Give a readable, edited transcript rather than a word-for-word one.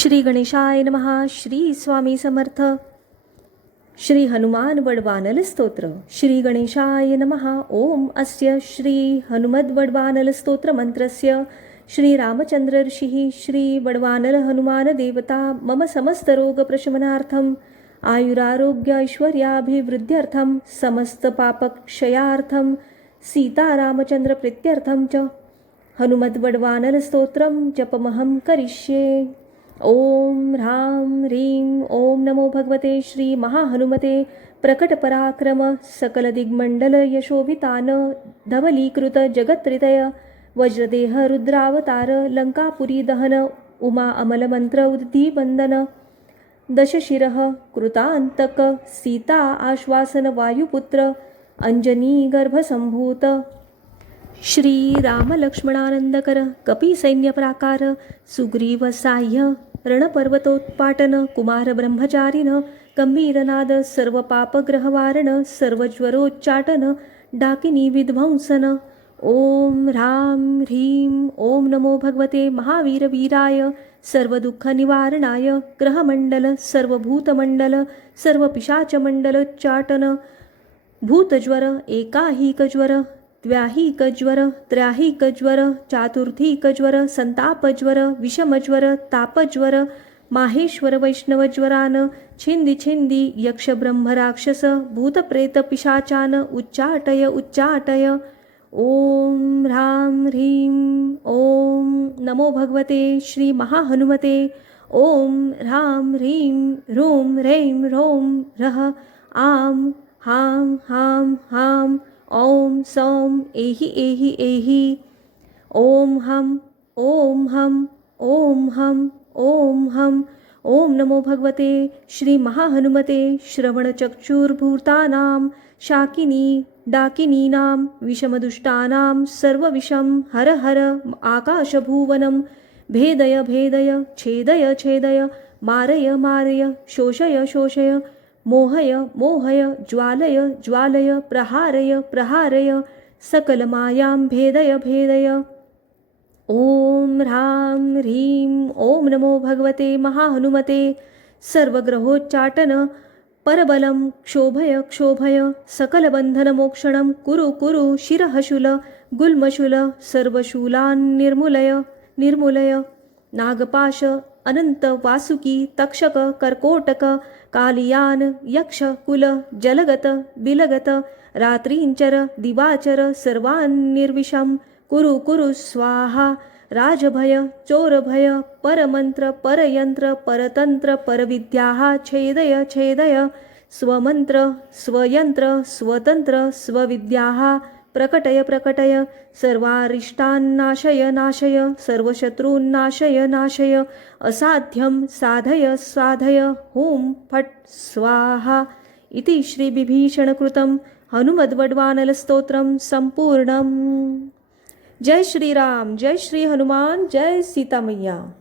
श्री गणेशाय नमः. श्री स्वामी समर्थ. श्री हनुमान वडवानल स्तोत्र. श्री गणेशाय नमः. ओम अस्य श्री हनुमद वडवानल स्तोत्र मंत्रस्य श्री रामचंद्र ऋषिः श्री वडवानल हनुमान देवता मम समस्त रोग प्रशमनार्थम आयुरारोग्य ऐश्वर्याभिवृद्ध्यर्थम समस्त पापक्षयार्थम सीता रामचंद्र प्रीत्यर्थम च हनुमद वडवानल स्तोत्रम जपमहं करिष्ये. ओम ह्रां ह्रीं ओम नमो भगवते श्री महाहनुमते प्रकट पराक्रम सकल दिग्मंडल यशोभितान धवलीकृत जगत्रितय वज्रदेह रुद्रावतार लंकापुरी दहन उमा अमल मंत्र उद्दीबंदन दशशिरः कृतांतक सीता आश्वासन वायुपुत्र अंजनी गर्भसंभूत श्री राम लक्ष्मणानंदकर कपी सैन्य प्राकार सुग्रीव साह्य रणपर्वतोत्पाटन कुमार ब्रह्मचारिण गंभीरनाद सर्व पापग्रहवारण सर्वज्वरोच्चाटन डाकिनी विध्वंसन. ओम ह्रां ह्रीं ओम नमो भगवते महावीरवीराय सर्वदुःखनिवारणाय ग्रहमंडल सर्वभूतमंडल सर्वपिशाचमंडलोच्चाटन भूतज्वर एकाहीकज्वर द्व्याहीकज्वर त्रयाहीकज्वर चातुर्थीकज्वर संतापज्वर विषमज्वर तापज्वर माहेश्वर वैष्णवज्वरान छिंदी छिंदी यक्ष ब्रह्म राक्षस भूतप्रेत पिशाचान उच्चाटय उच्चाटय. ओम ह्रां ह्रीं ओम नमो भगवते श्री महाहनुमते. ओम ह्रां ह्रीं ह्रूं ह्रैं ह्रौं ह्रः आं हां हां हां ओम सौम एहि एहि एहि. ओम हम ओम हम ओम हम ओम हम. ओम नमो भगवते श्री महाहनुमते श्रवणचक्षुर्भूतानां शाकिनी डाकिनीनां विषमदुष्टानां सर्वविषं हर हर आकाशभुवनं भेदय भेदय छेदय छेदय मारय मारय शोषय शोषय मोहय मोहय ज्वालय ज्वालय प्रहारय प्रहारय सकलमायां भेदय भेदय. ओम ह्रां ह्रीं ओम नमो भगवते महाहनुमते सर्वग्रहोच्चाटन परबलं क्षोभय क्षोभय सकलबन्धनमोक्षणं कुरु कुरु शिरःशूल गुल्मशूल सर्वशूलान् निर्मूलय निर्मूलय. नागपाश अनंत वासुकी तक्षक कर्कोटक कालियान यक्ष कुल जलगत बिलगत रात्रींचर दिवाचर सर्वान्निर्विषं कुरु कुरु स्वाहा. राजभय चोरभय परमंत्र परयंत्र परतंत्र परविद्याः छेदय छेदय स्वमंत्र स्वयंत्र स्वतंत्र स्वविद्याः प्रकटय प्रकटय सर्वारिष्टान्नाशय नाशय सर्वशत्रून्नाशय नाशय असाध्यं साधय साधय हुं फट् स्वाहा. इति श्री विभीषणकृतं हनुमद्वड्वानल स्तोत्रं संपूर्णम्. जय श्री राम, जय श्री हनुमान, जय सीता मैया.